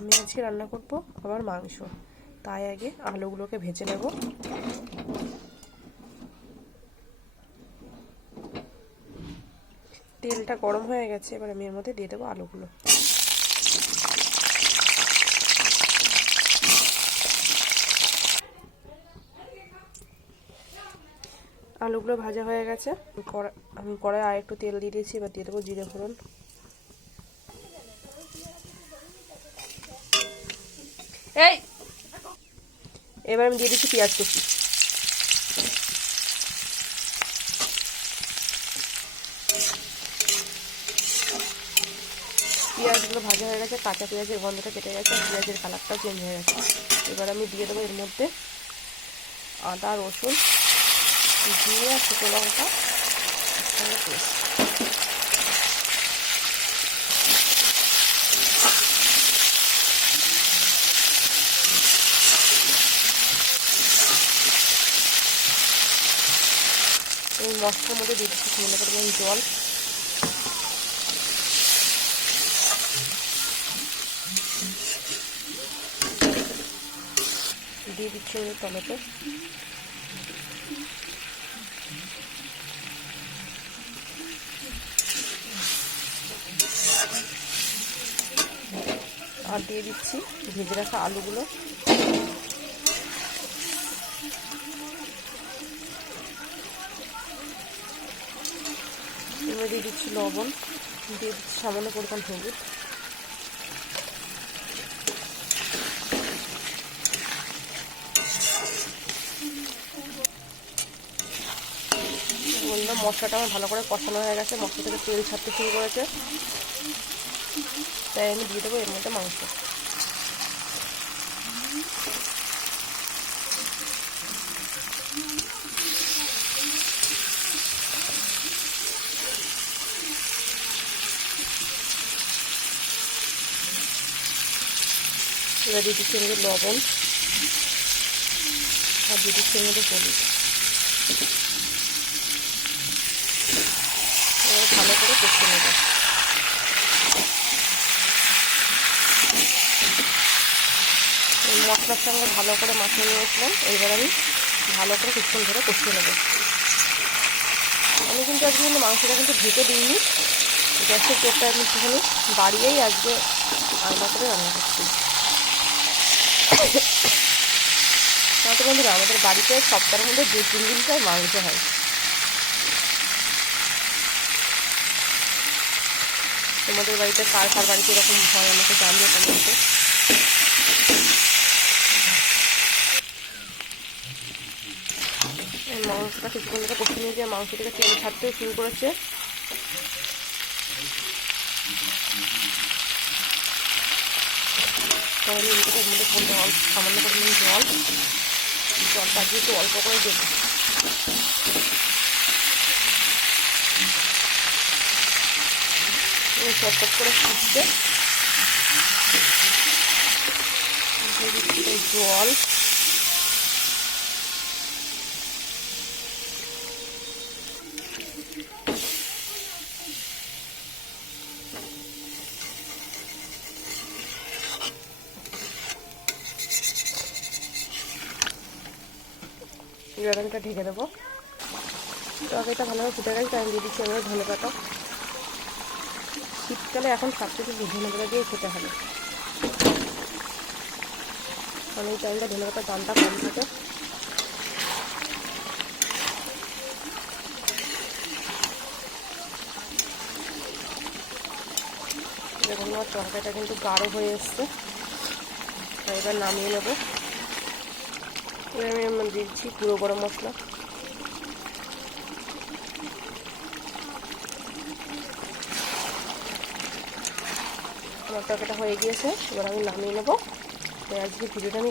আমি আজকে রান্না করব আবার মাংস, তাই আগে আলুগুলোকে ভেজে নেব। তেলটা গরম হয়ে গেছে, এবার আমি এর মধ্যে দিয়ে দেবো আলুগুলো। আলুগুলো ভাজা হয়ে গেছে, আমি কড়াই আর একটু তেল দিয়ে দিয়েছি। এবার দিয়ে দেবো জিরে ফোড়ন, এবার আমি দিয়ে দিচ্ছি পেঁয়াজ কুচি। পেঁয়াজগুলো ভাজা হয়ে গেছে, কাঁচা পেঁয়াজের গন্ধটা কেটে গেছে, পেঁয়াজের কালারটাও চেঞ্জ হয়ে গেছে। এবার আমি দিয়ে দেবো এর মধ্যে আদা, রসুন, জিরে আর শুকনো লঙ্কা পেস্ট। এই মশলার মধ্যে দিয়ে দিচ্ছি সামান্য পরিমাণ জল। দিয়ে দিচ্ছি টমেটো। আর দিয়ে দিচ্ছি ভেজে রাখা আলুগুলো। এবার দিয়ে দিচ্ছি লবণ, দিয়ে দিচ্ছি সামান্য পরিমাণ হলুদ। বললাম মশলাটা আমার ভালো করে কষানো হয়ে গেছে, মশলা থেকে তেল ছাড়তে শুরু করেছে, তাই আমি দিয়ে দেবো এর মধ্যে মাংস। এবার দিয়ে দিচ্ছি এর মধ্যে লবণ আর দিয়ে দিচ্ছি এর মধ্যে হলুদ। এবার ভালো করে কষতে নেব। মশলার সঙ্গে ভালো করে মাখিয়ে নিয়েছিলাম, এইবার আমি ভালো করে কিছুক্ষণ ধরে কষতে নেব। আমি কিন্তু আজকে মাংসটা কিন্তু ঢেকে দিইনি, গ্যাসের তেলটা আমি একটুখানি বাড়িয়েই আজকে আলাদা করে রান্না করছি। তাহলে বন্ধুরা আমাদের বাড়িতে সপ্তাহের মধ্যে 2-3 দিন প্রায় মাংস হয়। তোমাদের বাড়িতে কার কার বাড়িতে এরকম হয় আমাকে জানিও কমেন্টে। মাংসটা কিছুক্ষণ ধরে কষে নিয়ে গিয়ে মাংস থেকে তেল ছাড়তেও শুরু করেছে। তাহলে এর মধ্যে সামান্য পরিমাণ জলটা দিয়ে একটু অল্প করে দেবো। চটচট করে ফুটছে, জল তরকারিটা ঢেকে দেবো। তরকারিটা ভালোভাবে ফুটে গেছে, আমি দিয়ে দিচ্ছি এবার ধনে পাতা। শীতকালে এখন সবথেকে ধনে পাতা দিয়ে খেতে হবে, কারণ এই টাইমটা ধনে পাতার দামটা কম থাকে। দেখুন আমার তরকারিটা কিন্তু গাঢ় হয়ে এসছে, তাই এবার নামিয়ে নেবো। এবার আমি দিচ্ছি গুঁড়ো গরম মশলা। আমার তরকারিটা হয়ে গিয়েছে, এবার আমি নামিয়ে নেবো। তো আজকে ভিডিওটা আমি